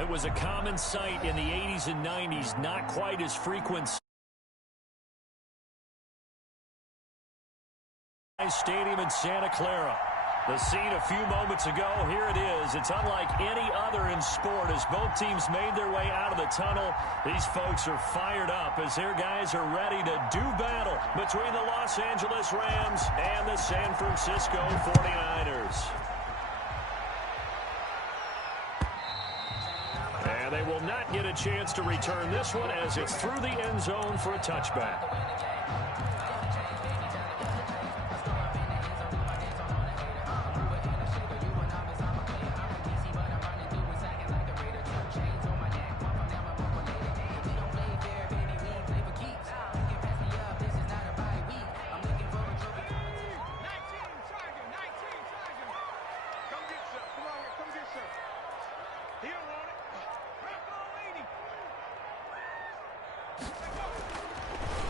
It was a common sight in the 80s and 90s, not quite as frequent. Stadium in Santa Clara. The scene a few moments ago, here it is. It's unlike any other in sport as both teams made their way out of the tunnel. These folks are fired up as their guys are ready to do battle between the Los Angeles Rams and the San Francisco 49ers. And they will not get a chance to return this one as it's through the end zone for a touchback.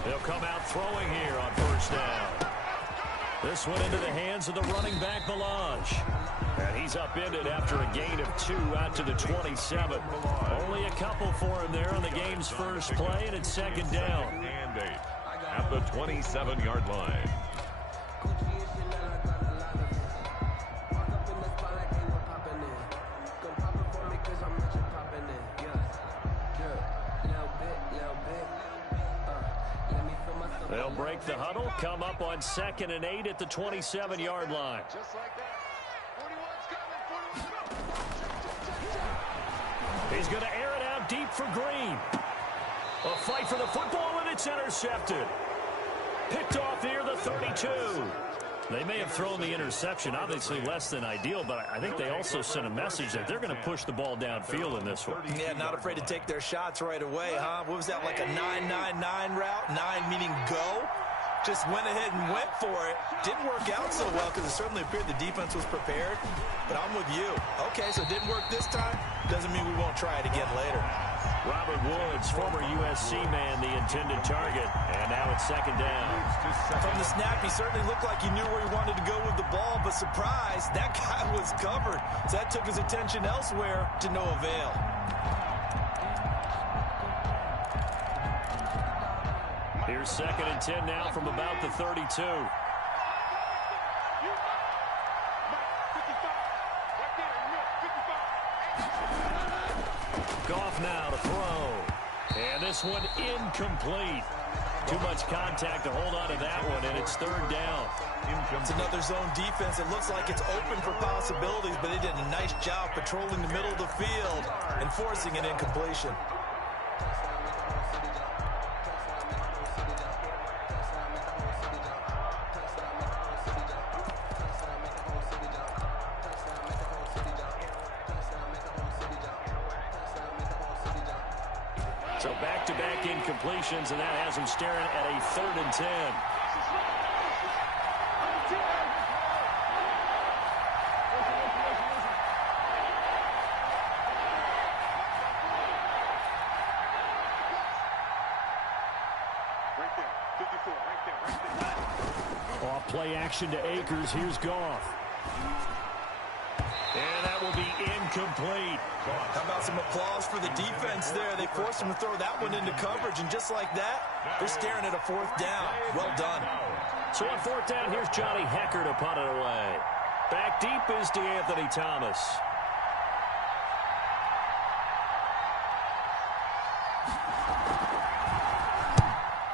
They'll come out throwing here on first down. This one into the hands of the running back, Melange. And he's upended after a gain of 2 out to the 27. Only a couple for him there on the game's first play, and it's second down. And 8 at the 27-yard line. They'll break the huddle, come up on 2nd and 8 at the 27-yard line. Just like that. 41's coming. He's going to air it out deep for Green. A fight for the football, and it's intercepted. Picked off near the 32. They may have thrown the interception, obviously less than ideal, but I think they also sent a message that they're going to push the ball downfield in this one. Yeah, not afraid to take their shots right away, huh? What was that, like a 9-9-9 route? 9 meaning go? Just went ahead and went for it. Didn't work out so well because it certainly appeared the defense was prepared. But I'm with you. Okay, so it didn't work this time. Doesn't mean we won't try it again later. Robert Woods, former USC man, the intended target. And now it's second down. From the snap, he certainly looked like he knew where he wanted to go with the ball. But surprise, that guy was covered. So that took his attention elsewhere to no avail. Here's 2nd and 10 now from about the 32. Goff now to throw. And this one incomplete. Too much contact to hold on to that one, and it's 3rd down. It's another zone defense. It looks like it's open for possibilities, but they did a nice job patrolling the middle of the field and forcing an incompletion. So back-to-back incompletions, and that has him staring at a 3rd and 10. Right there. 54. Right there. Off play action to Akers. Here's Goff. And that will be incomplete. How about some applause for the defense there? They forced him to throw that one into coverage, and just like that, they're staring at a 4th down. Well done. So on 4th down, here's Johnny Hecker to punt it away. Back deep is DeAnthony Thomas.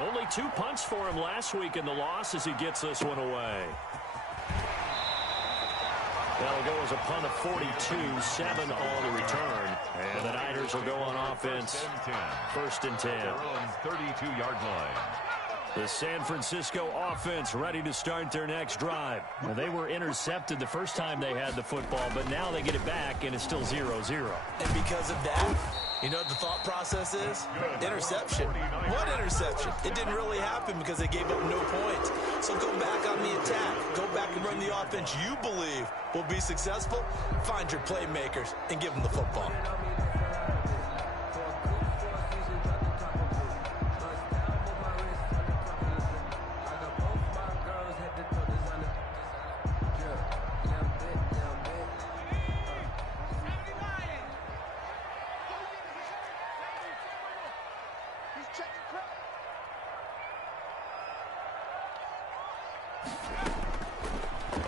Only 2 punts for him last week in the loss as he gets this one away. That'll go as a punt of 42, 7 on the return. And the Niners will go on offense. 1st and 10. 32-yard line. The San Francisco offense ready to start their next drive. Well, they were intercepted the first time they had the football, but now they get it back, and it's still 0-0. And because of that, you know what the thought process is? Interception. What interception? It didn't really happen because they gave up no points. So go back on the attack. Go back and run the offense you believe will be successful. Find your playmakers and give them the football.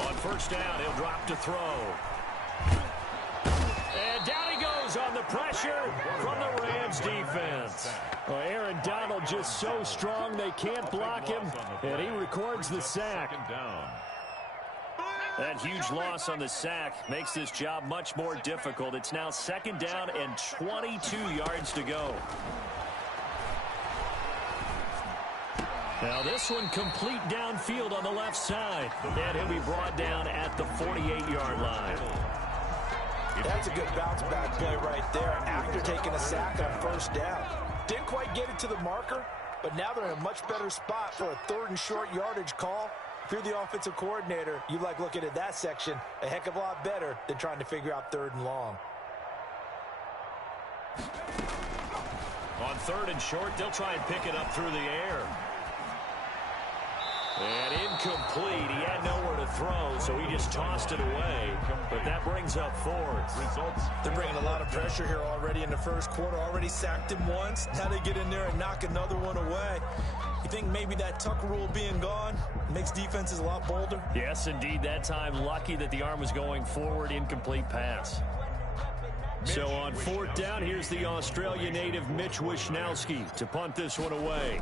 On first down, he'll drop to throw. And down he goes on the pressure from the Rams defense. Well, Aaron Donald just so strong they can't block him, and he records the sack. That huge loss on the sack makes this job much more difficult. It's now second down and 22 yards to go. Now this one complete downfield on the left side. And he'll be brought down at the 48-yard line. That's a good bounce back play right there after taking a sack on first down. Didn't quite get it to the marker, but now they're in a much better spot for a third and short yardage call. If you're the offensive coordinator, you like looking at that section a heck of a lot better than trying to figure out third and long. On third and short, they'll try and pick it up through the air. And incomplete. He had nowhere to throw, so he just tossed it away. But that brings up fourth. They're bringing a lot of pressure here already in the first quarter. Already sacked him once. Now they get in there and knock another one away. You think maybe that tuck rule being gone makes defenses a lot bolder? Yes, indeed. That time, lucky that the arm was going forward. Incomplete pass. So on fourth down, here's the Australia native Mitch Wishnowski to punt this one away.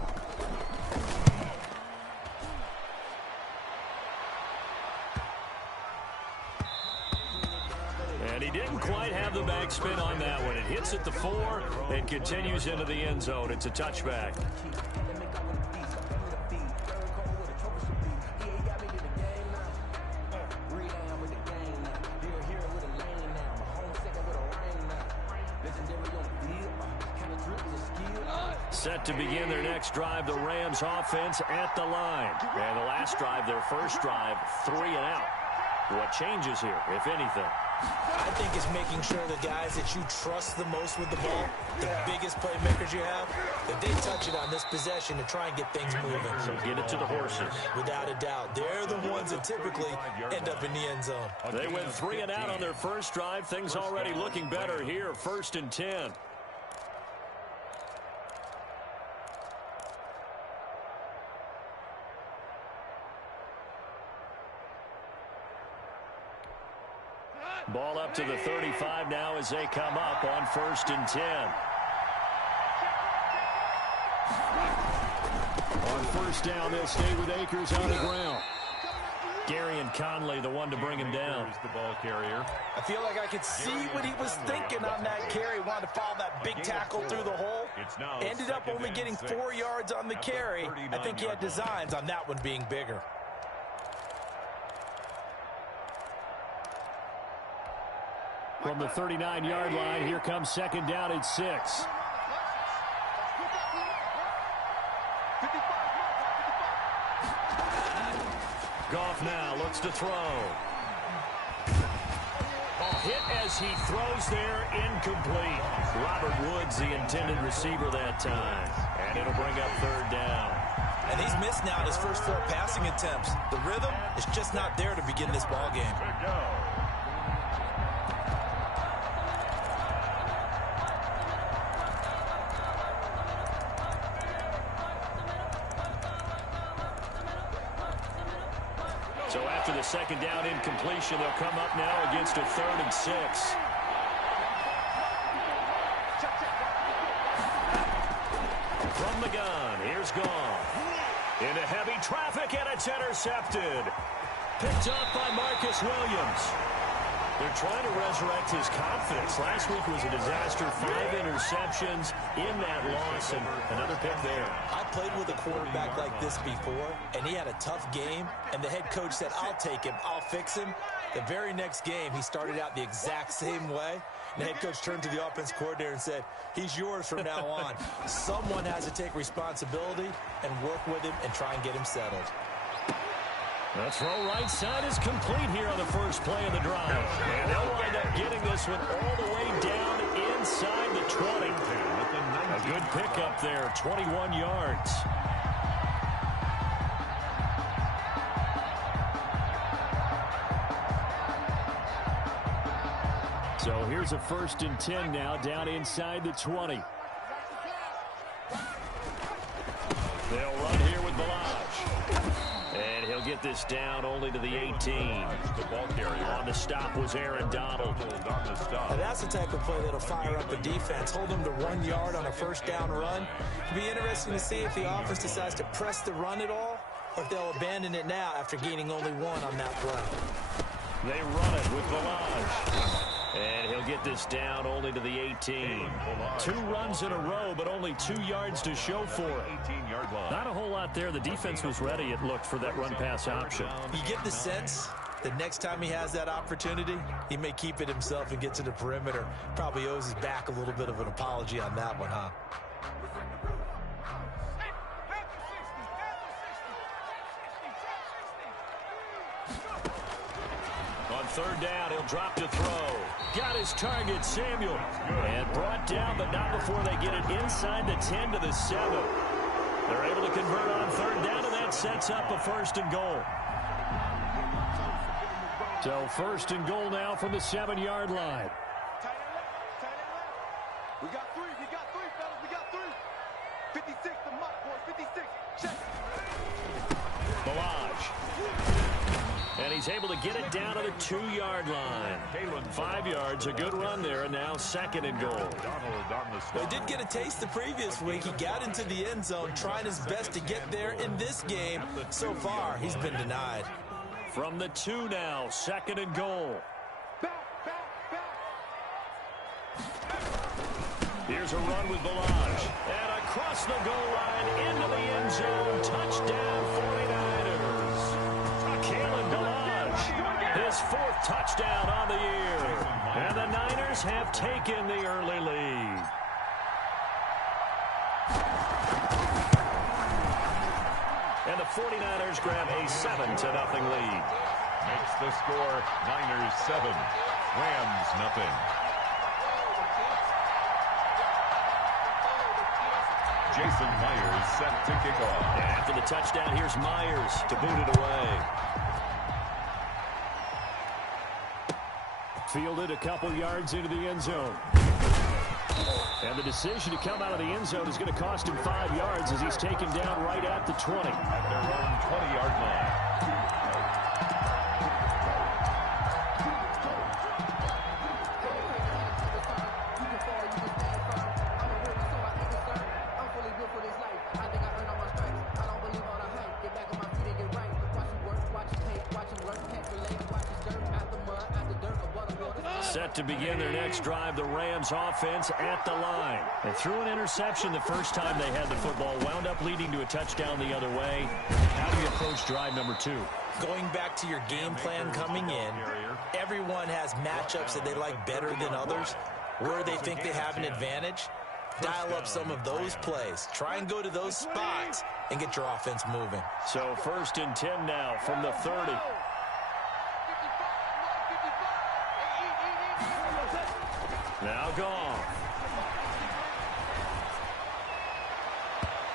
And he didn't quite have the backspin on that one. It hits at the 4 and continues into the end zone. It's a touchback. Set to begin their next drive, the Rams offense at the line. And the last drive, their first drive, 3 and out. What changes here, if anything? I think it's making sure the guys that you trust the most with the ball, the biggest playmakers you have, that they touch it on this possession to try and get things moving. So get it to the horses. Without a doubt. They're the ones that typically end up in the end zone. They went 3 and out on their first drive. Things already looking better here. 1st and 10. Ball up to the 35 now as they come up on 1st and 10. On first down, they'll stay with Akers on the ground. Gary and Conley, the one to bring him down. The ball carrier. I feel like I could see what he was thinking on that carry. Wanted to follow that big tackle through the hole. Ended up only getting 4 yards on the carry. I think he had designs on that one being bigger. From the 39-yard line, here comes second down at 6. Goff now looks to throw. Hit as he throws there, incomplete. Robert Woods, the intended receiver that time. And it'll bring up 3rd down. And he's missed now his first 4 passing attempts. The rhythm is just not there to begin this ball game. So after the second down incompletion, they'll come up now against a 3rd and 6. From the gun, here's Goff. Into heavy traffic, and it's intercepted. Picked up by Marcus Williams. They're trying to resurrect his confidence. Last week was a disaster. 5 interceptions in that loss, and another pick there. I played with a quarterback like this before, and he had a tough game, and the head coach said, I'll take him, I'll fix him. The very next game, he started out the exact same way. The head coach turned to the offense coordinator and said, he's yours from now on. Someone has to take responsibility and work with him and try and get him settled. The throw right side is complete here on the first play of the drive. And they'll wind up getting this one all the way down inside the 20. A good pickup there, 21 yards. So here's a 1st and 10 now, down inside the 20. They'll run here with Balaj. And he'll get get this down only to the 18. On the stop was Aaron Donald. Now that's the type of play that'll fire up the defense. Hold them to 1 yard on a first down run. It'll be interesting to see if the offense decides to press the run at all, or if they'll abandon it now after gaining only 1 on that play. They run it with Valage. And he'll get this down only to the 18. 2 runs in a row, but only 2 yards to show for it. Not a whole lot there. The defense was ready, it looked, for that run-pass option. You get the sense that next time he has that opportunity, he may keep it himself and get to the perimeter. Probably owes his back a little bit of an apology on that one, huh? On third down, he'll drop to throw. Got his target, Samuel. And brought down, but not before they get it inside the 10 to the 7. They're able to convert on third down, and that sets up a 1st and goal. So 1st and goal now from the 7-yard line. We got 3, fellas, we got 3. 56, the mark, boys, 56. Check. Balaj. And he's able to get it down to the 2-yard line. 5 yards, a good run there, and now 2nd and goal. Well, he did get a taste the previous week. He got into the end zone, trying his best to get there in this game. So far, he's been denied. From the 2 now, 2nd and goal. Here's a run with Balaj. And across the goal line, into the end zone. Touchdown, 49ers. Kalen Balaj, his 4th touchdown on the year. And the Niners have taken the early lead. And the 49ers grab a 7-0 lead. Makes the score Niners 7, Rams nothing. Jason Myers set to kick off. After the touchdown, here's Myers to boot it away. Fielded a couple yards into the end zone. And the decision to come out of the end zone is going to cost him 5 yards as he's taken down right at the 20. At their own 20-yard line. Set to begin their next drive, the Rams offense at the line. They threw an interception the first time they had the football, wound up leading to a touchdown the other way. How do you approach drive number 2? Going back to your game plan coming in, everyone has matchups that they like better than others. Where they think they have an advantage, dial up some of those plays. Try and go to those spots and get your offense moving. So 1st and 10 now from the 30. Now gone.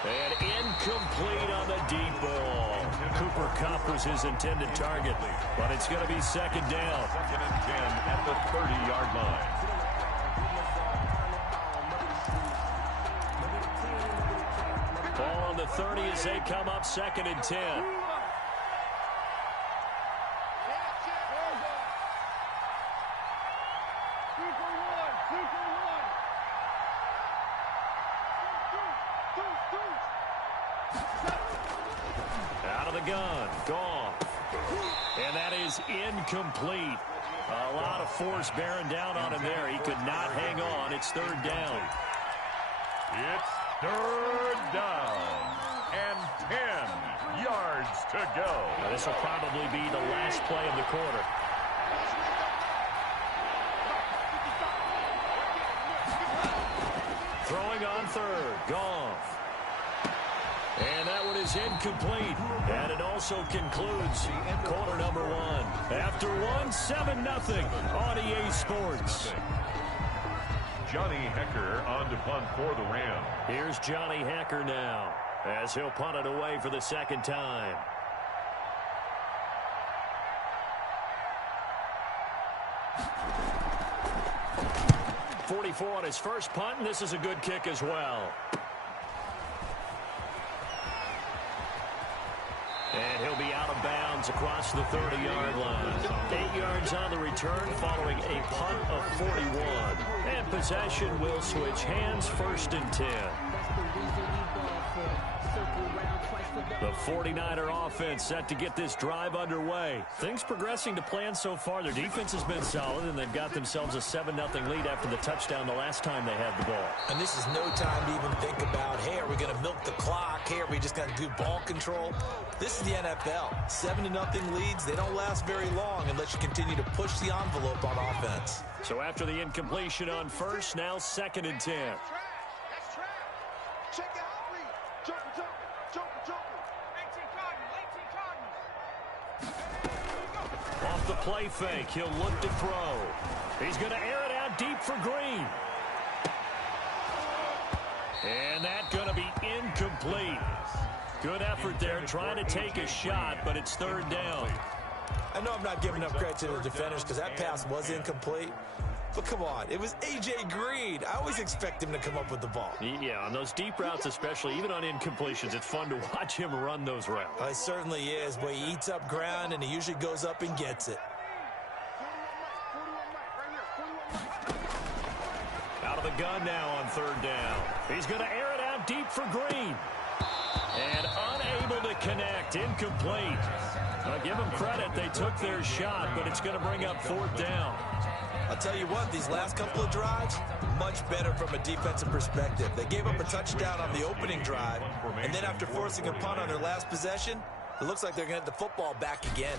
And incomplete on the deep ball. Cooper Kupp was his intended target, but it's going to be 2nd down. 2nd and 10 at the 30-yard line. Ball on the 30 as they come up 2nd and 10. Out of the gun, gone. And that is incomplete. A lot of force bearing down on him there. He could not hang on. It's 3rd down. It's 3rd down and 10 yards to go. Now, this will probably be the last play of the quarter. Throwing on 3rd, Goff. And that one is incomplete. And it also concludes quarter number 1. After 1, 7-0 on EA Sports. Johnny Hecker on to punt for the Rams. Here's Johnny Hecker now as he'll punt it away for the 2nd time. .44 on his first punt, and this is a good kick as well. And he'll be out of bounds yards across the 30-yard line. 8 yards on the return following a punt of 41. And possession will switch hands, 1st and 10. The 49er offense set to get this drive underway. Things progressing to plan so far. Their defense has been solid, and they've got themselves a 7-0 lead after the touchdown the last time they had the ball. And this is no time to even think about, hey, are we going to milk the clock? Hey, are we just going to do ball control? This is the NFL. 7-0 leads, they don't last very long unless you continue to push the envelope on offense. So after the incompletion on first, now 2nd and 10. That's trap. Check out read. Jumper. Off the play fake, he'll look to throw. He's going to air it out deep for Green. And that's going to be incomplete. Good effort there, trying to take a shot, but it's 3rd down. I know I'm not giving enough credit to the defenders because that pass was incomplete. But come on, it was A.J. Green. I always expect him to come up with the ball. Yeah, on those deep routes especially, even on incompletions, it's fun to watch him run those routes. It certainly is, but he eats up ground, and he usually goes up and gets it. Out of the gun now on 3rd down. He's going to air it out deep for Green. And unable to connect, incomplete. I'll give them credit, they took their shot, but it's going to bring up 4th down. I'll tell you what, these last couple of drives, much better from a defensive perspective. They gave up a touchdown on the opening drive, and then after forcing a punt on their last possession, it looks like they're going to get the football back again.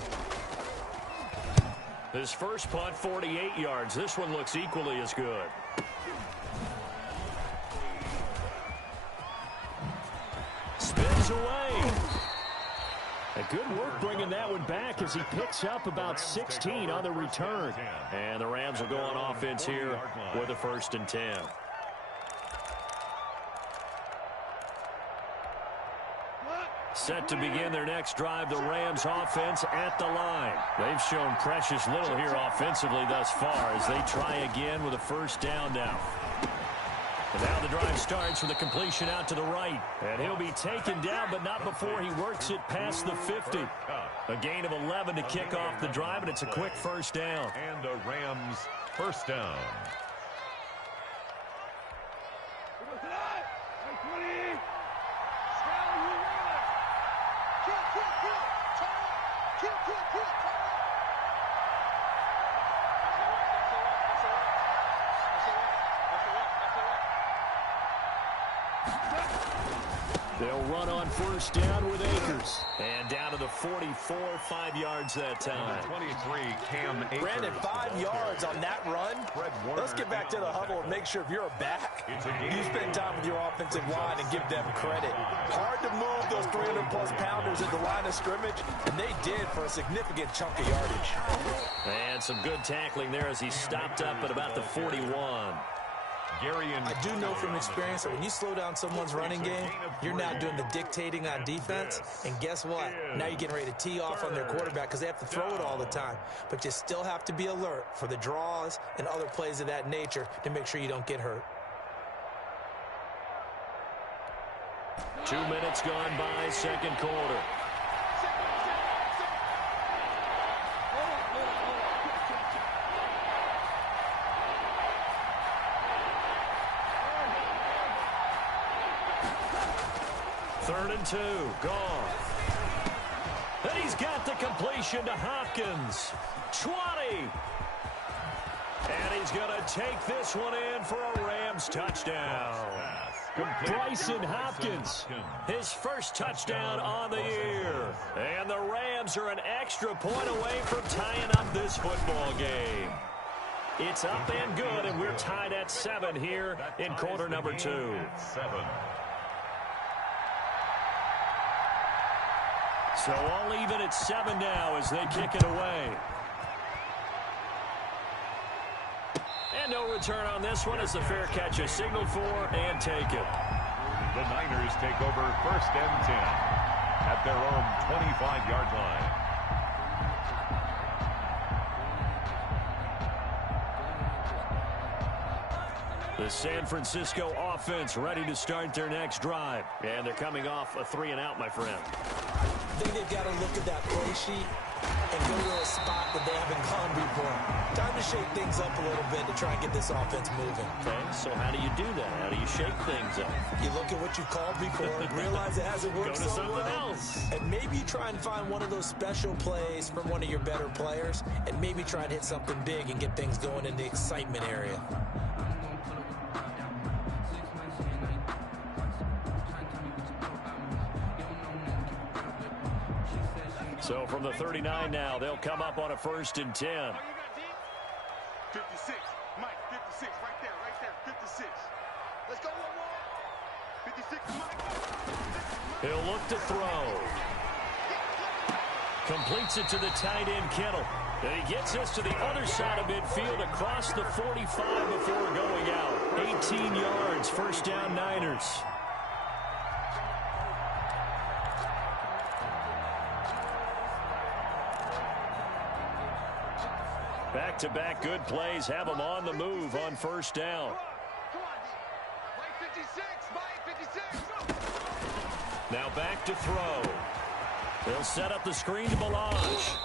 His first punt, 48 yards. This one looks equally as good. Spins away. And good work bringing that one back as he picks up about 16 on the return. And the Rams will go on offense here with a 1st and 10. Set to begin their next drive, the Rams offense at the line. They've shown precious little here offensively thus far as they try again with a 1st down now. And now the drive starts with a completion out to the right. And he'll be taken down, but not before he works it past the 50. A gain of 11 to kick off the drive, and it's a quick 1st down. And the Rams 1st down. They'll run on 1st down with Akers. And down to the 44, 5 yards that time. 23, Cam Akers. Brandon, 5 yards on that run. Let's get back to the huddle and make sure if you're a back, you spend time with your offensive line and give them credit. Hard to move those 300-plus pounders at the line of scrimmage, and they did for a significant chunk of yardage. And some good tackling there as he stopped up at about the 41. I do know from experience that when you slow down someone's running game, you're now doing the dictating on defense. And guess what? Now you're getting ready to tee off on their quarterback because they have to throw it all the time. But you still have to be alert for the draws and other plays of that nature to make sure you don't get hurt. 2 minutes gone by, 2nd quarter. Third and 2, gone. Then he's got the completion to Hopkins. 20. And he's going to take this one in for a Rams touchdown. Bryson Hopkins, his 1st touchdown on the year. And the Rams are an extra point away from tying up this football game. It's up and good, and we're tied at 7 here in quarter number 2. 7. So all even at 7 now as they kick it away. And no return on this one as the fair catch is signaled for and taken. The Niners take over 1st and 10 at their own 25-yard line. The San Francisco offense ready to start their next drive. And they're coming off a 3-and-out, my friend. think they've got to look at that play sheet and go to a spot that they haven't gone before. Time to shake things up a little bit to try and get this offense moving. Okay, so how do you do that? How do you shake things up? You look at what you called before, realize it hasn't worked Go to so something well, else. and maybe you try and find one of those special plays from one of your better players, and maybe try and hit something big and get things going in the excitement area. So from the 39 now, they'll come up on a 1st and 10. 56. Mike, 56. Right there. 56. Let's go one more. 56, Mike. He'll look to throw. Completes it to the tight end, Kittle. And he gets us to the other side of midfield across the 45 before going out. 18 yards, 1st down Niners. Back-to-back good plays have them on the move on 1st down. Come on, Mike 56. Mike 56. Now back to throw. They'll set up the screen to Melange.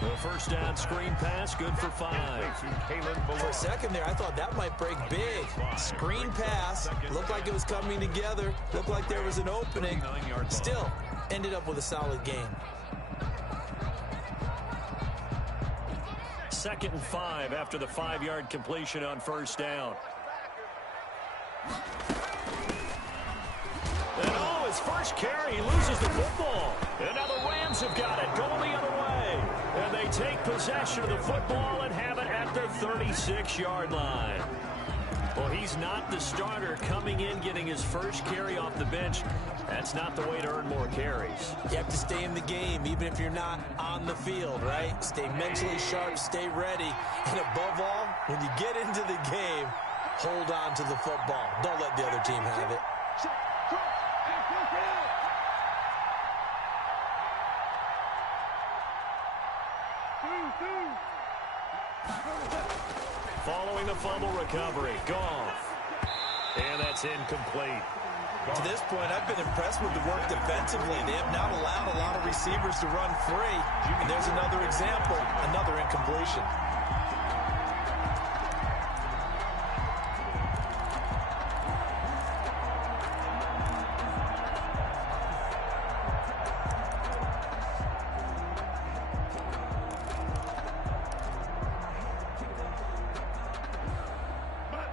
The 1st down screen pass, good for 5. For a second there, I thought that might break big. Screen pass, looked like it was coming together, looked like there was an opening. Still, ended up with a solid game. 2nd and 5 after the 5-yard completion on 1st down. And his first carry, he loses the football. And now the Rams have got it, going the other way. And they take possession of the football and have it at their 36-yard line. Well, he's not the starter coming in, getting his first carry off the bench. That's not the way to earn more carries. You have to stay in the game, even if you're not on the field, right? Stay mentally sharp, stay ready. And above all, when you get into the game, hold on to the football. Don't let the other team have it. Following the fumble recovery, Goff. And that's incomplete. To this point, I've been impressed with the work defensively. They have not allowed a lot of receivers to run free. And there's another example, another incompletion.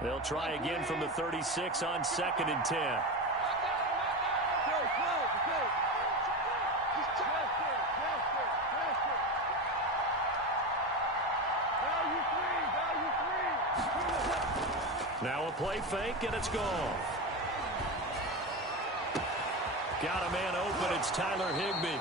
They'll try again from the 36 on 2nd and 10. Now a play fake, and it's gone. Got a man open. It's Tyler Higbee.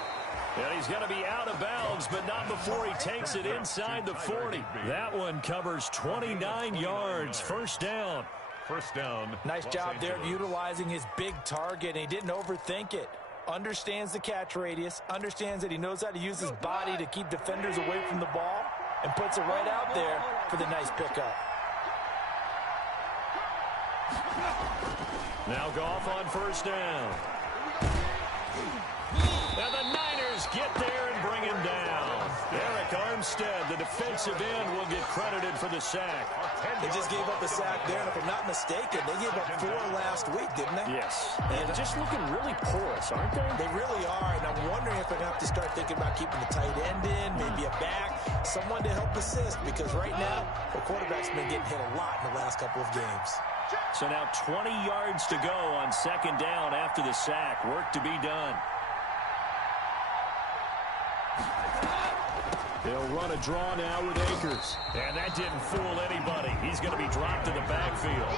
And he's going to be out of bounds, but not before he takes it inside the 40. That one covers 29 yards. First down. First down. Nice job there of utilizing his big target, and he didn't overthink it. Understands the catch radius, understands that he knows how to use his body to keep defenders away from the ball, and puts it right out there for the nice pickup. Now Goff on first down. And the Niners get there and bring him down. Eric Armstead, the defensive end, will get credited for the sack. They just gave up a sack there, and if I'm not mistaken, they gave up 4 last week, didn't they? Yes. And just looking really porous, aren't they? They really are, and I'm wondering if they're going to have to start thinking about keeping the tight end in, maybe a back, someone to help assist, because right now, the quarterback's been getting hit a lot in the last couple of games. So now 20 yards to go on second down after the sack. Work to be done. They'll run a draw now with Akers. And that didn't fool anybody. He's going to be dropped in the backfield.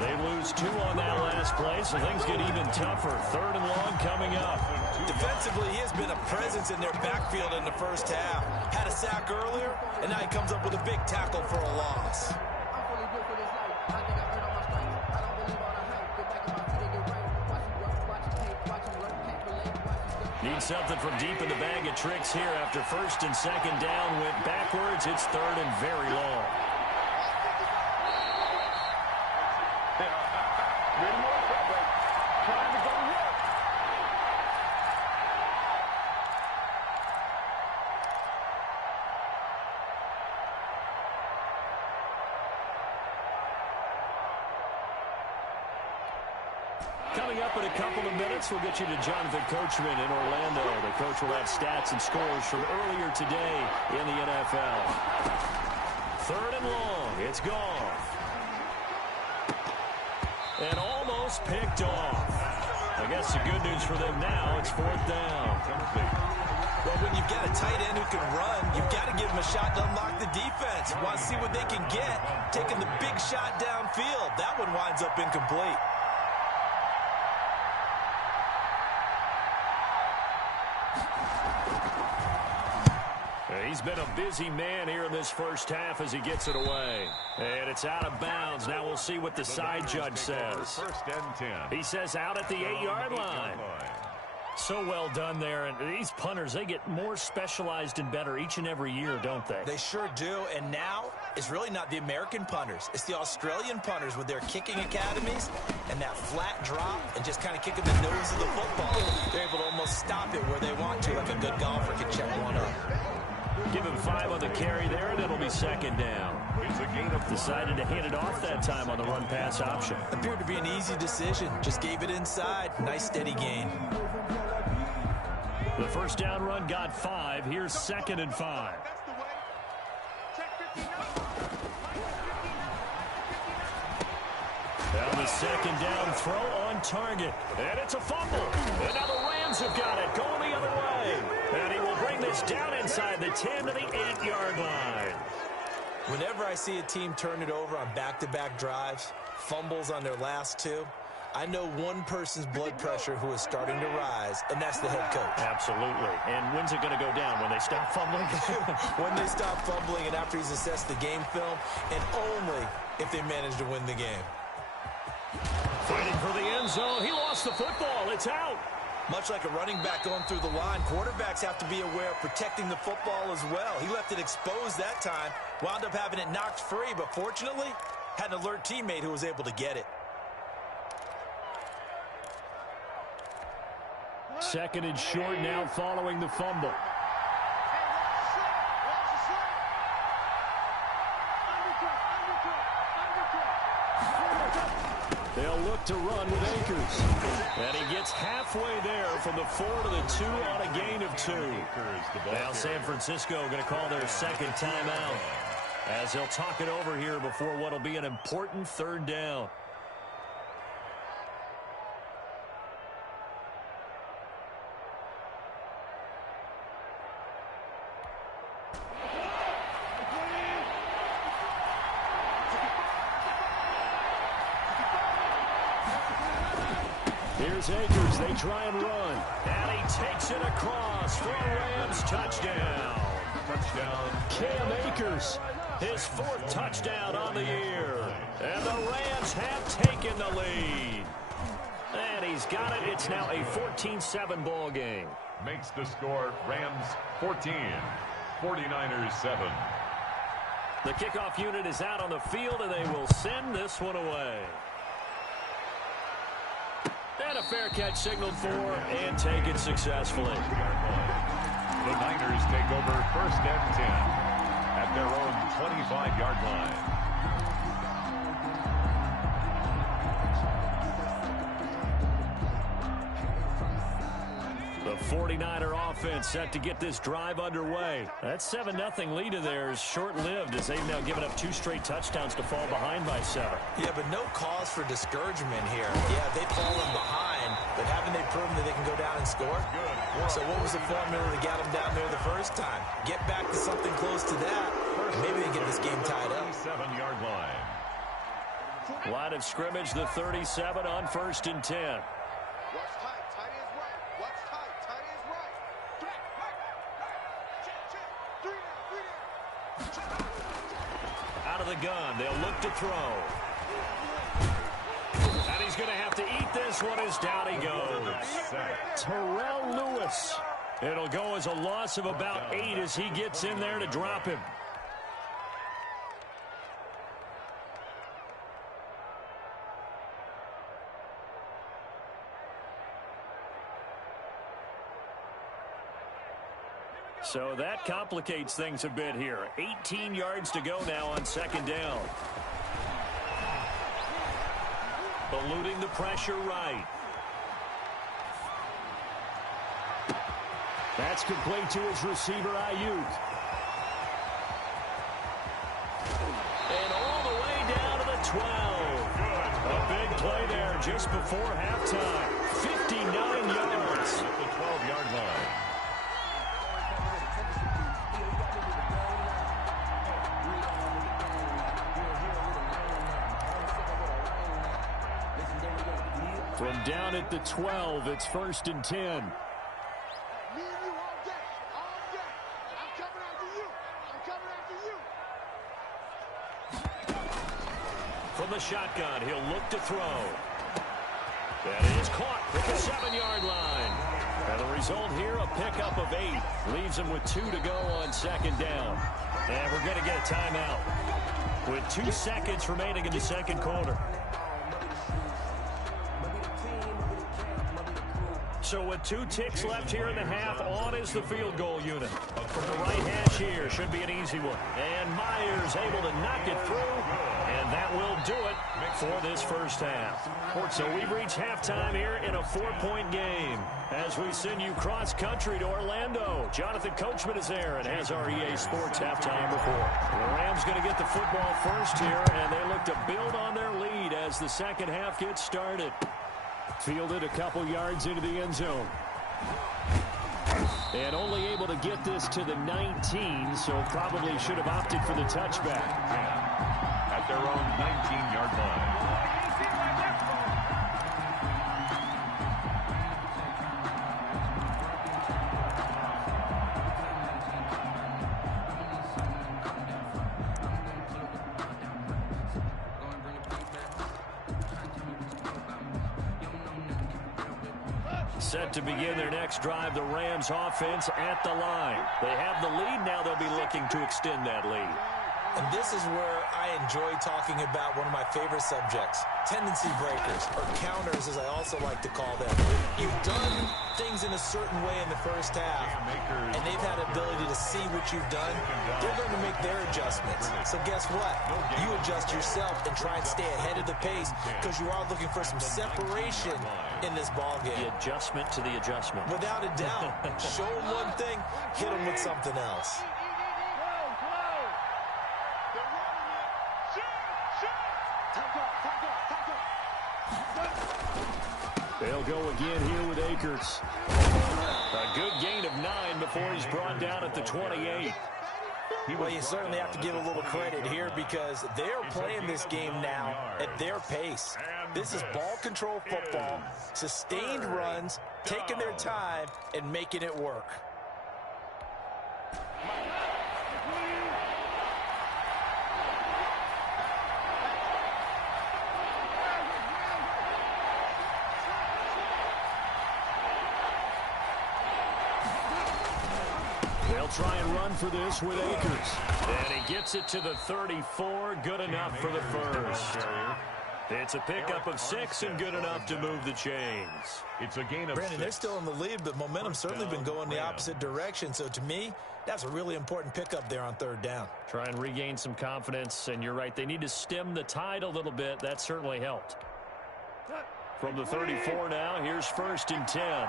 They lose 2 on that last play, so things get even tougher. 3rd and long coming up. Defensively, he has been a presence in their backfield in the first half. Had a sack earlier, and now he comes up with a big tackle for a loss. Need something from deep in the bag of tricks here after first and second down went backwards. It's 3rd and very long. Coming up in a couple of minutes, we'll get you to Jonathan Coachman in Orlando. The coach will have stats and scores from earlier today in the NFL. 3rd and long. It's Goff. And almost picked off. I guess the good news for them now, it's 4th down. Well, when you've got a tight end who can run, you've got to give him a shot to unlock the defense. Want to see what they can get. Taking the big shot downfield. That one winds up incomplete. He's been a busy man here in this first half as he gets it away. And it's out of bounds. Now we'll see what the side judge says. 1st and 10. He says out at the 8-yard line. So well done there. And these punters, they get more specialized and better each and every year, don't they? They sure do. And now it's really not the American punters. It's the Australian punters with their kicking academies and that flat drop and just kind of kicking the nose of the football. They're able to almost stop it where they want to, like a good golfer can check one up. Give him 5 on the carry there, and it'll be 2nd down. Decided to hand it off that time on the run-pass option. Appeared to be an easy decision. Just gave it inside. Nice steady gain. The 1st down run got 5. Here's 2nd and 5. Now the 2nd down throw on target. And it's a fumble. And now the Rams have got it. Going the other way. And he will bring this down inside the 10 to the 8-yard line. Whenever I see a team turn it over on back-to-back drives, fumbles on their last 2, I know one person's blood pressure who is starting to rise, and that's the head coach. Absolutely. And when's it going to go down? When they stop fumbling? When they stop fumbling and after he's assessed the game film, and only if they manage to win the game. Fighting for the end zone. He lost the football. It's out. Much like a running back going through the line, quarterbacks have to be aware of protecting the football as well. He left it exposed that time, wound up having it knocked free, but fortunately, had an alert teammate who was able to get it. 2nd and short now following the fumble. They'll look to run with Akers. And he gets halfway there from the 4 to the 2 on a gain of 2. Now San Francisco going to call their 2nd timeout as they'll talk it over here before what will be an important 3rd down. Here's Akers. They try and run. And he takes it across for a Rams touchdown. Cam Akers, his 4th touchdown on the year. And the Rams have taken the lead. And he's got it. It's now a 14-7 ball game. Makes the score Rams 14, 49ers 7. The kickoff unit is out on the field, and they will send this one away. And a fair catch signaled for and taken successfully. The Niners take over 1st and 10 at their own 25-yard line. The 49er offense set to get this drive underway. That 7-0 lead of theirs short-lived as they've now given up 2 straight touchdowns to fall behind by 7. Yeah, but no cause for discouragement here. Yeah, they've fallen behind, but haven't they proven that they can go down and score? So what was the formula that got them down there the first time? Get back to something close to that, and maybe they get this game tied up. 7-yard line. Line of scrimmage, the 37 on 1st and 10. Watch tight. Tight is right. Watch tight. Tight is right. Check. 3 down. Out of the gun, they'll look to throw. And he's going to have to eat this one as down he goes. Terrell Lewis. It'll go as a loss of about 8 as he gets in there to drop him. So that complicates things a bit here. 18 yards to go now on 2nd down. Eluding the pressure right. That's complete to his receiver, Ayuk. And all the way down to the 12. A big play there just before halftime. 59 yards at the 12-yard line. From down at the 12, it's 1st and 10. Me and you all day. All day. I'm coming after you. I'm coming after you. From the shotgun, he'll look to throw. That is caught at the 7-yard line. And the result here, a pickup of 8. Leaves him with 2 to go on 2nd down. And we're going to get a timeout with 2 seconds remaining in the 2nd quarter. So with 2 ticks left here in the half, on is the field goal unit. From the right hash here, should be an easy one. And Myers able to knock it through, and that will do it for this first half. So we've reached halftime here in a 4-point game as we send you cross-country to Orlando. Jonathan Coachman is there and has our EA Sports halftime report. The Rams going to get the football first here, and they look to build on their lead as the second half gets started. Fielded a couple yards into the end zone. And only able to get this to the 19, so probably should have opted for the touchback. At their own 19-yard line. Set to begin their next drive, the Rams offense at the line. They have the lead now. They'll be looking to extend that lead. And this is where I enjoy talking about one of my favorite subjects, tendency breakers, or counters as I also like to call them. You've done things in a certain way in the first half, and they've had ability to see what you've done. They're going to make their adjustments. So guess what? You adjust yourself and try and stay ahead of the pace because you are looking for some separation in this ball game. The adjustment to the adjustment. Without a doubt. Show them one thing, hit them with something else. They'll go again here with Akers. A good gain of 9 before he's brought down at the 28. Well, you certainly have to give a little credit here because they're playing this game now at their pace. This is ball control football, sustained runs, taking their time, and making it work. They'll try and run for this with Akers. And he gets it to the 34. Good enough for the first. It's a pickup of 6 and good enough to move the chains. It's a gain of Brandon, 6. they're still in the lead, but momentum's certainly been going the opposite direction. So to me, that's a really important pickup there on 3rd down. Try and regain some confidence, and you're right. They need to stem the tide a little bit. That certainly helped. From the 34 now, here's 1st and 10.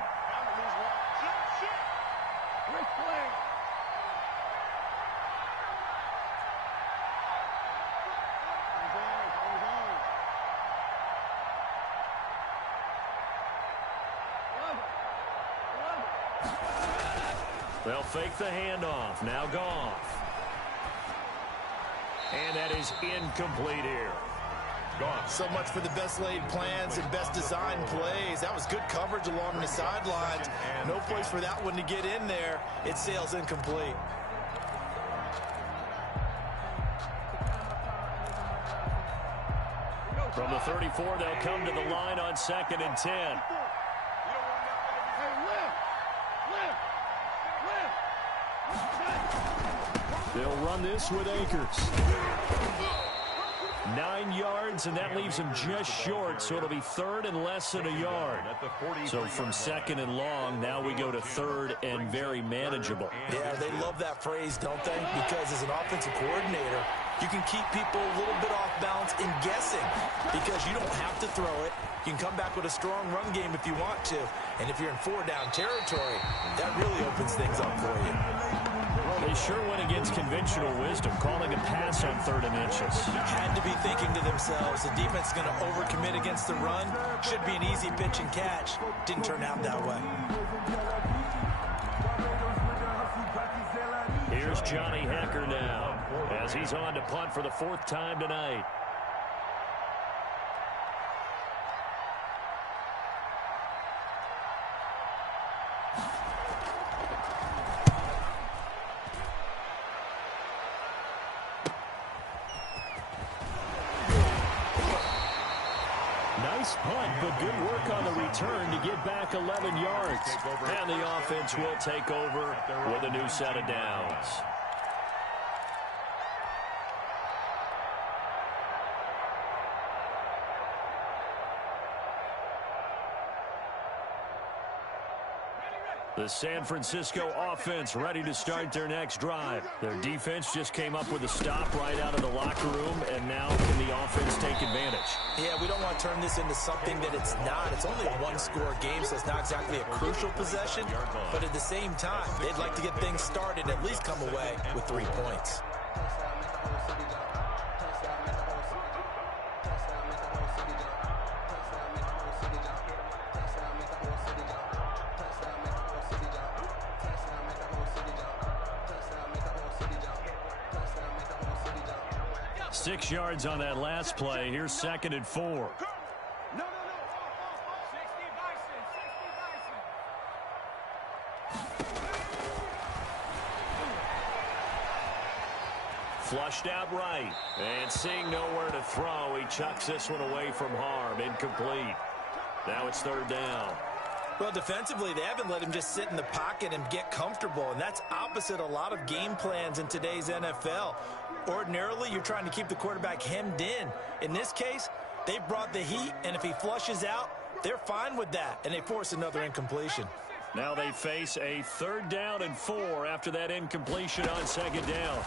They'll fake the handoff. Now Goff. And that is incomplete here. So much for the best laid plans and best designed plays. That was good coverage along the sidelines. No place for that one to get in there. It sails incomplete. From the 34, they'll come to the line on 2nd and 10. They'll run this with Akers. 9 yards, and that leaves him just short, so it'll be 3rd and less than a yard. So from 2nd and long, now we go to 3rd and very manageable. Yeah, they love that phrase, don't they? Because as an offensive coordinator, You can keep people a little bit off balance and guessing because you don't have to throw it. You can come back with a strong run game if you want to. And if you're in 4-down territory, that really opens things up for you. They sure went against conventional wisdom, calling a pass on 3rd and inches. Had to be thinking to themselves, the defense is going to overcommit against the run. Should be an easy pitch and catch. Didn't turn out that way. Here's Johnny Hecker now as he's on to punt for the 4th time tonight. Nice punt, but good work on the return to get back 11 yards. And the offense will take over with a new set of downs. The San Francisco offense ready to start their next drive. Their defense just came up with a stop right out of the locker room, and now can the offense take advantage? Yeah, we don't want to turn this into something that it's not. It's only a one-score game, so it's not exactly a crucial possession. But at the same time, they'd like to get things started and at least come away with 3 points. Six yards on that last play. Here's 2nd and 4. Flushed out right. And seeing nowhere to throw, he chucks this one away from harm. Incomplete. Now it's 3rd down. Well, defensively, they haven't let him just sit in the pocket and get comfortable, and that's opposite a lot of game plans in today's NFL. Ordinarily, you're trying to keep the quarterback hemmed in. In this case, they brought the heat, and if he flushes out, they're fine with that, and they force another incompletion. Now they face a 3rd down and 4 after that incompletion on 2nd down.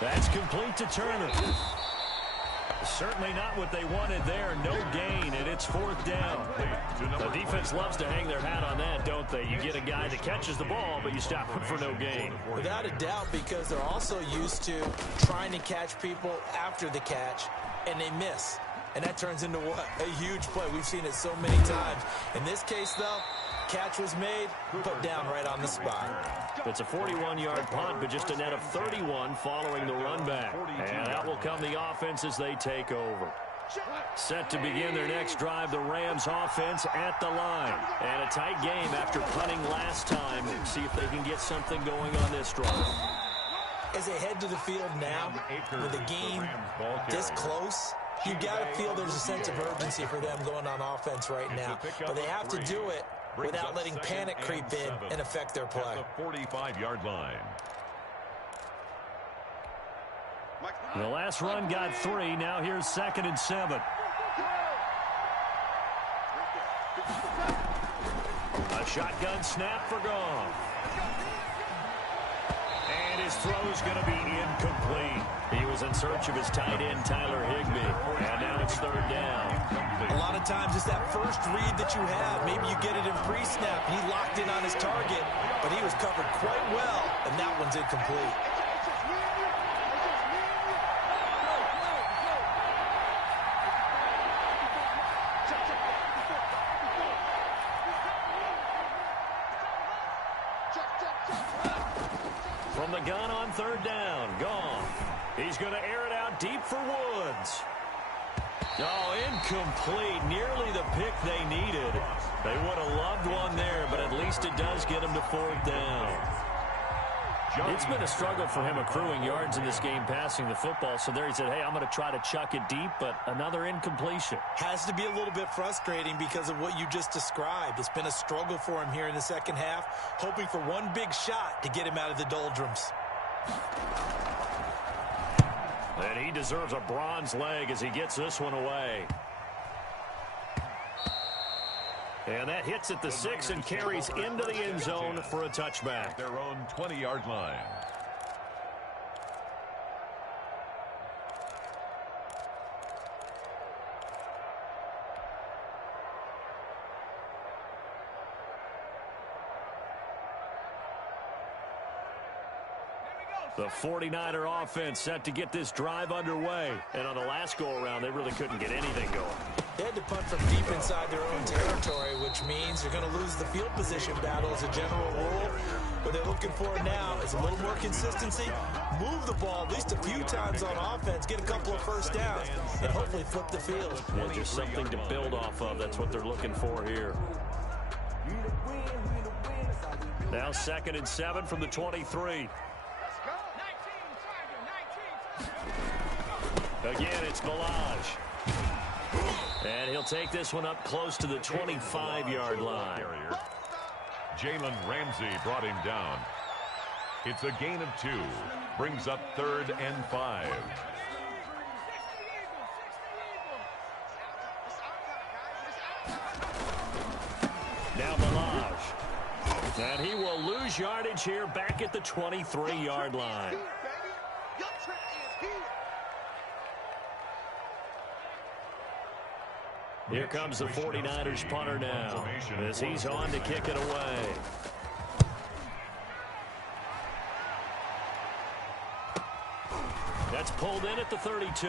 That's complete to Turner. Certainly not what they wanted there. No gain, and it's 4th down. The defense loves to hang their hat on that, don't they? You get a guy that catches the ball, but you stop him for no gain. Without a doubt, because they're also used to trying to catch people after the catch, and they miss. And that turns into what? A huge play. We've seen it so many times. In this case, though, catch was made, put down right on the spot. It's a 41-yard punt, but just a net of 31 following the run back. And out will come the offense as they take over. Set to begin their next drive, the Rams offense at the line. And a tight game after punting last time. See if they can get something going on this drive. As they head to the field now, with the game this close, you got to feel there's a sense of urgency for them going on offense right now. But they have to do it without letting panic creep in and affect their play. The 45-yard line. The last run got 3. Now here's 2nd and 7. A shotgun snap for Goff. And his throw's going to be incomplete. He was in search of his tight end, Tyler Higbee. And now it's 3rd down. A lot of times it's that first read that you have. Maybe you get it in pre-snap. He locked in on his target, but he was covered quite well, and that one's incomplete. From the gun on 3rd down, Goff. He's going to air it out deep for Woods. Oh, incomplete. Nearly the pick they needed. They would have loved one there, but at least it does get them to 4th down. It's been a struggle for him accruing yards in this game passing the football. So there he said, hey, I'm going to try to chuck it deep, but another incompletion. Has to be a little bit frustrating because of what you just described. It's been a struggle for him here in the second half, hoping for one big shot to get him out of the doldrums. And he deserves a bronze leg as he gets this one away. And that hits at the 6 and carries into the end zone for a touchback. Their own 20-yard line. The 49er offense set to get this drive underway. And on the last go-around, they really couldn't get anything going. They had to punt from deep inside their own territory, which means you're going to lose the field position battle as a general rule. What they're looking for now is a little more consistency, move the ball at least a few times on offense, get a couple of first downs, and hopefully flip the field. Yeah, just something to build off of. That's what they're looking for here. Now 2nd and 7 from the 23. Again, it's Balaj. And he'll take this one up close to the 25-yard line. Jalen Ramsey brought him down. It's a gain of 2. Brings up 3rd and 5. Now Balaj. And he will lose yardage here back at the 23-yard line. Here comes the 49ers punter now as he's on to kick it away. That's pulled in at the 32.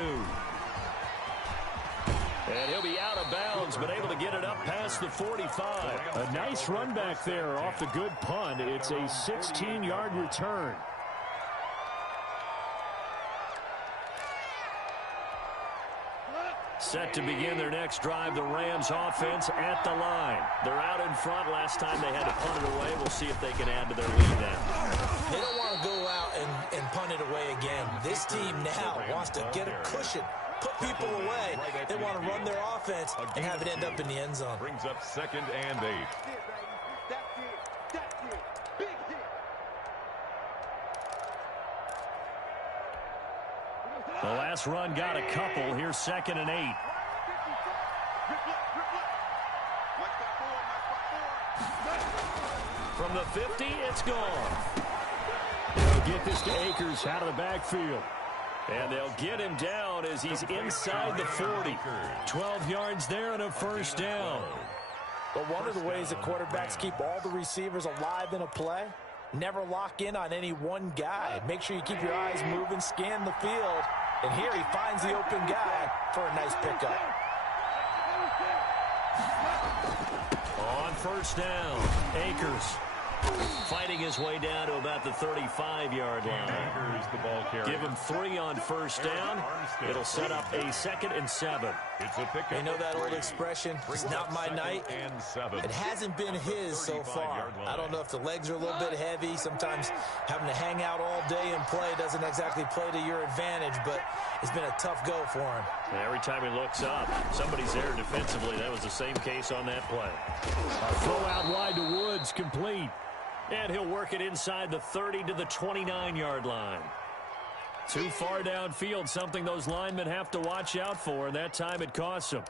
And he'll be out of bounds, but able to get it up past the 45. A nice run back there off the good punt. It's a 16-yard return. Set to begin their next drive, the Rams offense at the line. They're out in front. Last time they had to punt it away. We'll see if they can add to their lead now. They don't want to go out and punt it away again. This team now wants to get a cushion, put people away. They want to run their offense and have it end up in the end zone. Brings up 2nd and 8. The last run got a couple. Here's 2nd and 8. From the 50, it's gone. They'll get this to Akers out of the backfield. And they'll get him down as he's inside the 40. 12 yards there and a first down. But one of the ways that quarterbacks keep all the receivers alive in a play, never lock in on any one guy. Make sure you keep your eyes moving, scan the field. And here he finds the open guy for a nice pickup. On first down, Akers fighting his way down to about the 35-yard line. The ball carrier. Give him 3 on first down. It'll set up a 2nd and 7. It's a pick. You know that old expression, it's not my night. And 7. It hasn't been his so far. I don't know if the legs are a little bit heavy. Sometimes having to hang out all day and play doesn't exactly play to your advantage, but it's been a tough go for him. And every time he looks up, somebody's there defensively. That was the same case on that play. A throw out wide to Woods, complete. And he'll work it inside the 30 to the 29-yard line. Too far downfield, something those linemen have to watch out for, and that time it costs them.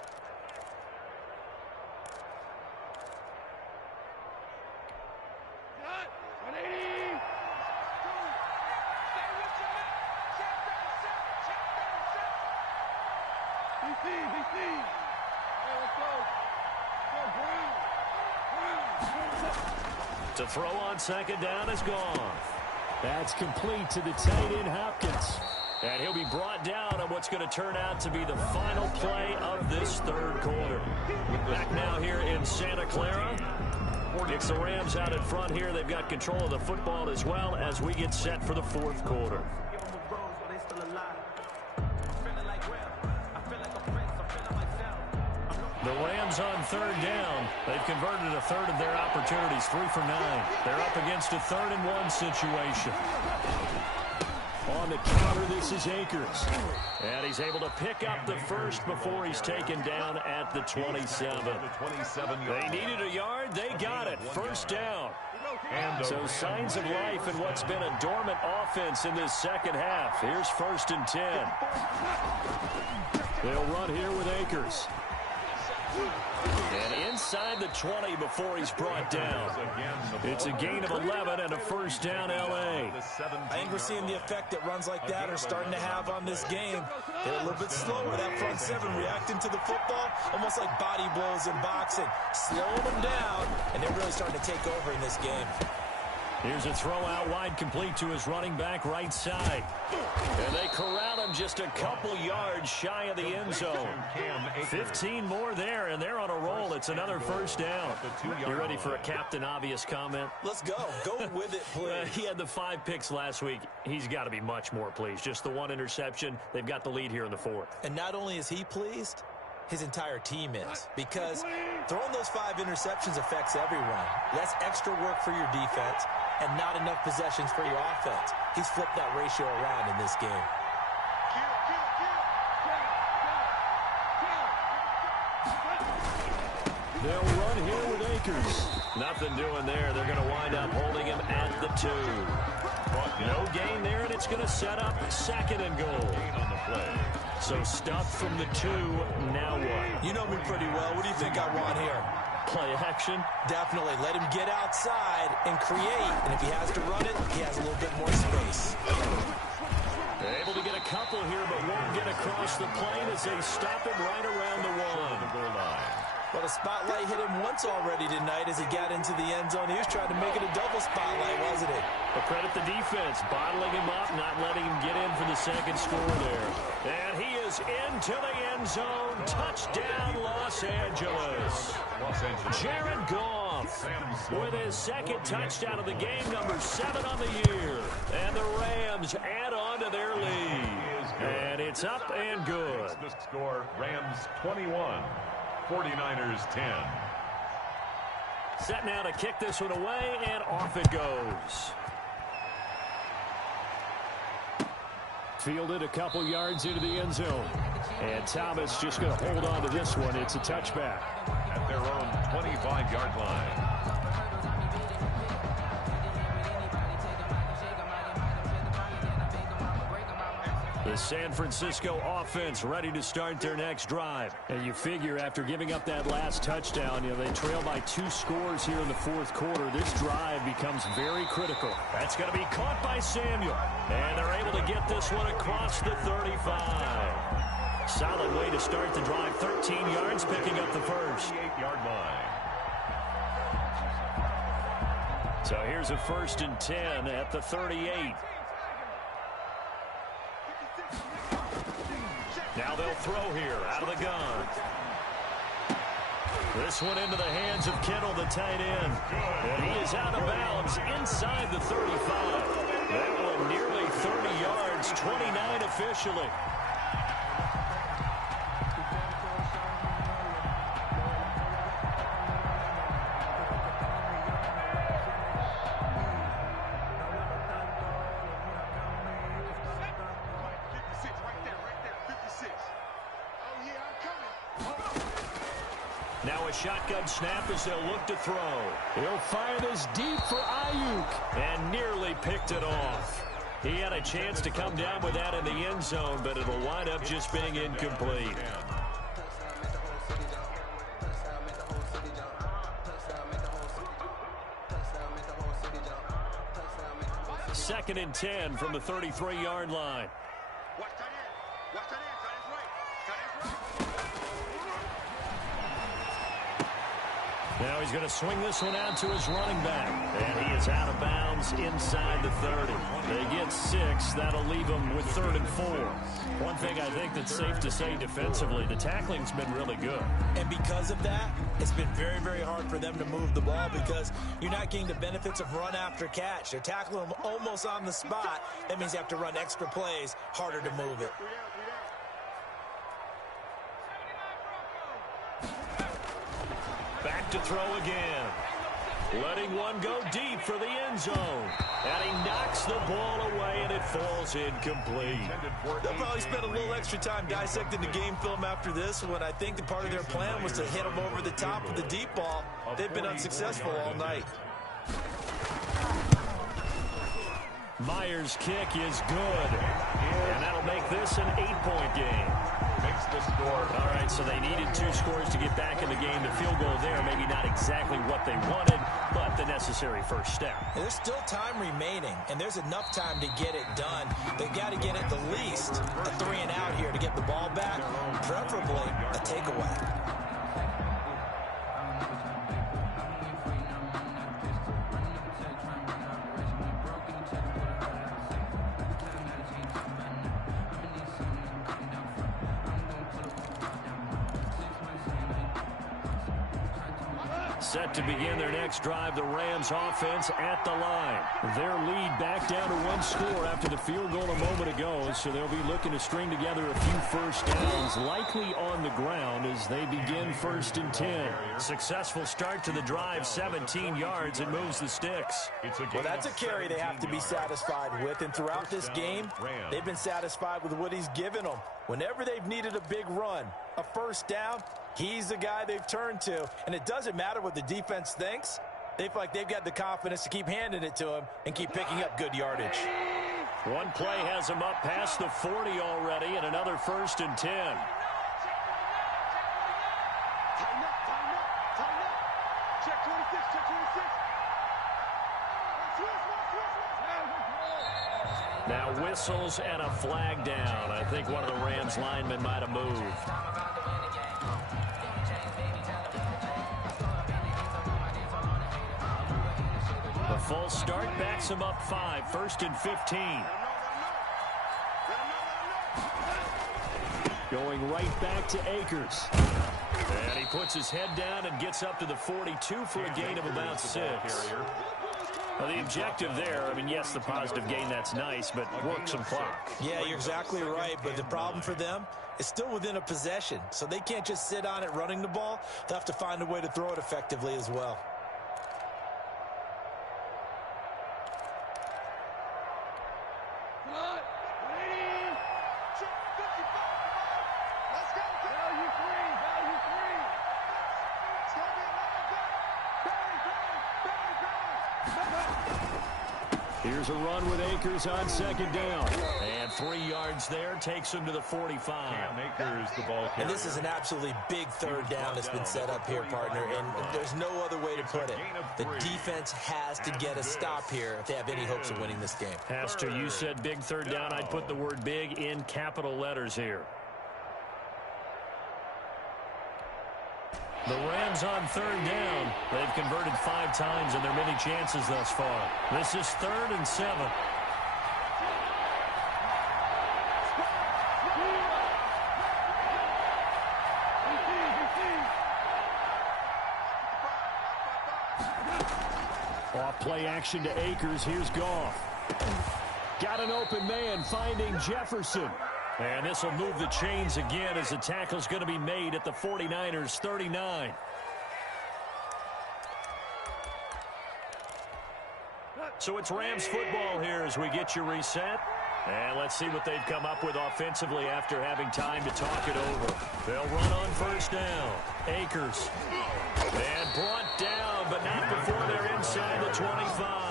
To throw on 2nd down is gone. That's complete to the tight end, Hopkins. And he'll be brought down on what's going to turn out to be the final play of this 3rd quarter. Back now here in Santa Clara. It's the Rams out in front here. They've got control of the football as well as we get set for the 4th quarter. The Rams on 3rd down. They've converted a 3rd of their opportunities, 3 for 9. They're up against a 3rd and 1 situation. On the counter, this is Akers. And he's able to pick up the first before he's taken down at the 27. They needed a yard. They got it. First down. So signs of life in what's been a dormant offense in this 2nd half. Here's 1st and 10. They'll run here with Akers. And inside the 20 before he's brought down. It's a gain of 11 and a first down, L.A. I think we're seeing the effect that runs like that are starting to have on this game. They're a little bit slower, that front 7, reacting to the football, almost like body blows in boxing. Slowing them down, and they're really starting to take over in this game. Here's a throw out wide, complete to his running back right side. And they corral him just a couple yards shy of the end zone. 15 more there, and they're on a roll. It's another first down. You ready for a Captain Obvious comment? Let's go. Go with it, please. He had the 5 picks last week. He's got to be much more pleased. Just the 1 interception. They've got the lead here in the 4th. And not only is he pleased, his entire team is. Because throwing those 5 interceptions affects everyone. That's extra work for your defense and not enough possessions for your offense. He's flipped that ratio around in this game. They'll run here with Akers. Nothing doing there. They're going to wind up holding him at the 2. No gain there, and it's going to set up 2nd and goal. On the play. So stuff from the 2. Now what? You know me pretty well. What do you think I want here? Play action? Definitely. Let him get outside and create. And if he has to run it, he has a little bit more space. They're able to get a couple here, but won't get across the plane as they stop him right around the 1. Well, the spotlight hit him once already tonight as he got into the end zone. He was trying to make it a double spotlight, wasn't it? But credit the defense, bottling him up, not letting him get in for the 2nd score there. And he is into the end zone. Touchdown, Los Angeles. Jared Goff with his 2nd touchdown of the game, number 7 on the year. And the Rams add on to their lead. And it's up and good. The score, Rams 21. 49ers 10. Set now to kick this one away, and off it goes. Fielded a couple yards into the end zone. And Thomas just going to hold on to this one. It's a touchback. At their own 25-yard line. The San Francisco offense ready to start their next drive. And you figure after giving up that last touchdown, they trail by 2 scores here in the 4th quarter. This drive becomes very critical. That's going to be caught by Samuel. And they're able to get this one across the 35. Solid way to start the drive. 13 yards, picking up the first. 8-yard line. So here's a 1st and 10 at the 38. Now they'll throw here out of the gun. This one into the hands of Kittle, the tight end. And he is out of bounds inside the 35. That one nearly 30 yards, 29 officially. Now a shotgun snap as they'll look to throw. He'll fire this deep for Ayuk. And nearly picked it off. He had a chance to come down with that in the end zone, but it'll wind up just being incomplete. 2nd and 10 from the 33-yard line. Watch tight end. Watch tight end. Tight end's right. Tight end's right. Now he's going to swing this one out to his running back. And he is out of bounds inside the 30. They get 6. That'll leave them with 3rd and 4. One thing I think that's safe to say defensively, the tackling's been really good. And because of that, it's been very, very hard for them to move the ball because you're not getting the benefits of run after catch. They're tackling them almost on the spot. That means you have to run extra plays, harder to move it. Back to throw again. Letting one go deep for the end zone. And he knocks the ball away, and it falls incomplete. They'll probably spend a little extra time dissecting the game film after this when I think the part of their plan was to hit them over the top with the deep ball. They've been unsuccessful all night. Myers' kick is good. And that'll make this an 8-point game. Makes the score. All right, so they needed 2 scores to get back in the game. The field goal there, maybe not exactly what they wanted, but the necessary first step. And there's still time remaining, and there's enough time to get it done. They've got to get at the least a 3 and out here to get the ball back, preferably a takeaway. Set to begin their next drive, the Rams offense at the line. Their lead back down to 1 score after the field goal a moment ago, so they'll be looking to string together a few first downs, likely on the ground as they begin 1st and 10. Successful start to the drive, 17 yards, and moves the sticks. Well, that's a carry they have to be satisfied with, and throughout this game, they've been satisfied with what he's given them. Whenever they've needed a big run, a first down, he's the guy they've turned to, and it doesn't matter what the defense thinks. They feel like they've got the confidence to keep handing it to him and keep picking up good yardage. One play has him up past the 40 already, and another 1st and 10. Tighten up, tighten up, tighten up. Check 26, check 26. Now whistles and a flag down. I think one of the Rams linemen might have moved. The full start backs him up 5, 1st and 15. Going right back to Akers. And he puts his head down and gets up to the 42 for a gain of about 6. Well, the objective there, I mean, yes, the positive gain, that's nice, but work some clock. Yeah, you're exactly right, but the problem for them is still within a possession, so they can't just sit on it running the ball. They'll have to find a way to throw it effectively as well. Here's a run with Akers on 2nd down. And 3 yards there takes him to the 45. Akers, the ball carrier. And this is an absolutely big 3rd down that's been set up here, partner, and there's no other way to put it. The defense has to get a stop here if they have any hopes of winning this game. Has to. You said big 3rd down. I'd put the word big in capital letters here. The Rams on 3rd down. They've converted 5 times in their many chances thus far. This is 3rd and 7. Off play action to Akers. Here's Goff. Got an open man finding Jefferson. And this will move the chains again as the tackle's going to be made at the 49ers 39. So it's Rams football here as we get you reset. And let's see what they've come up with offensively after having time to talk it over. They'll run on 1st down. Akers. And brought down, but not before they're inside the 25.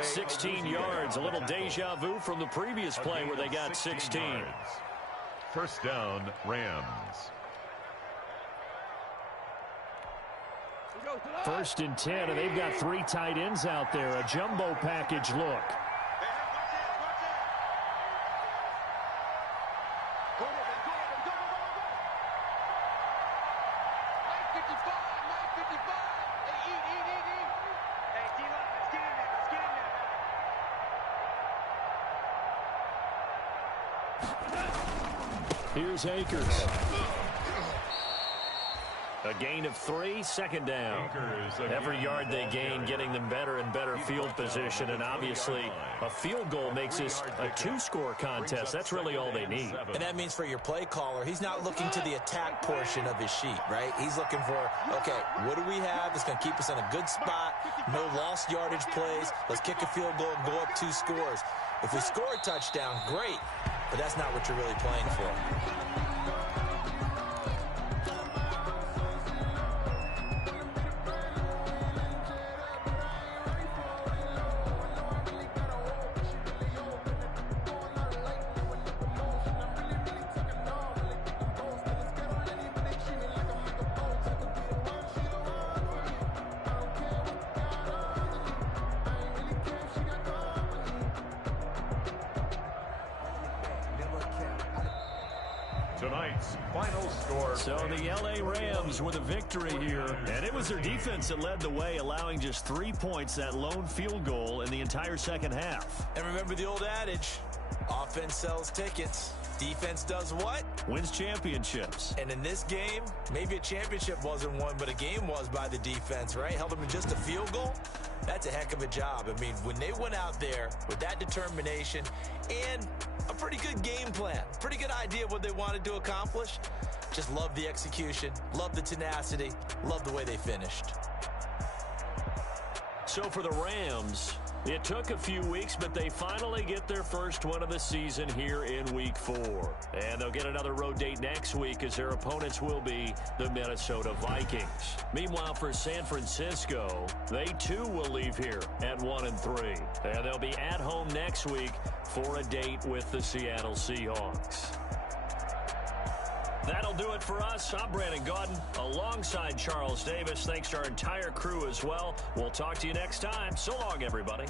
16 yards, a little deja vu from the previous play where they got 16. 1st down, Rams. 1st and 10, and they've got 3 tight ends out there. A jumbo package look. Here's Akers. A gain of 3, 2nd down. Every yard they gain, getting them better and better field position, and obviously a field goal makes this a 2-score contest. That's really all they need. And that means for your play caller, he's not looking to the attack portion of his sheet, right? He's looking for, okay, what do we have that's going to keep us in a good spot? No lost yardage plays. Let's kick a field goal and go up 2 scores. If we score a touchdown, great, but that's not what you're really playing for. Tonight's final score. So the L.A. Rams with a victory here. And it was their defense that led the way, allowing just 3 points, that lone field goal in the entire second half. And remember the old adage, Offense sells tickets. Defense does what? Wins championships. And in this game, maybe a championship wasn't won, but a game was by the defense, right? Held them to just a field goal. That's a heck of a job. I mean, when they went out there with that determination and a pretty good game plan, pretty good idea of what they wanted to accomplish, just love the execution, love the tenacity, love the way they finished. So for the Rams, it took a few weeks, but they finally get their first win of the season here in Week 4. And they'll get another road date next week as their opponents will be the Minnesota Vikings. Meanwhile, for San Francisco, they too will leave here at 1-3. And they'll be at home next week for a date with the Seattle Seahawks. That'll do it for us. I'm Brandon Gaudin alongside Charles Davis. Thanks to our entire crew as well. We'll talk to you next time. So long, everybody.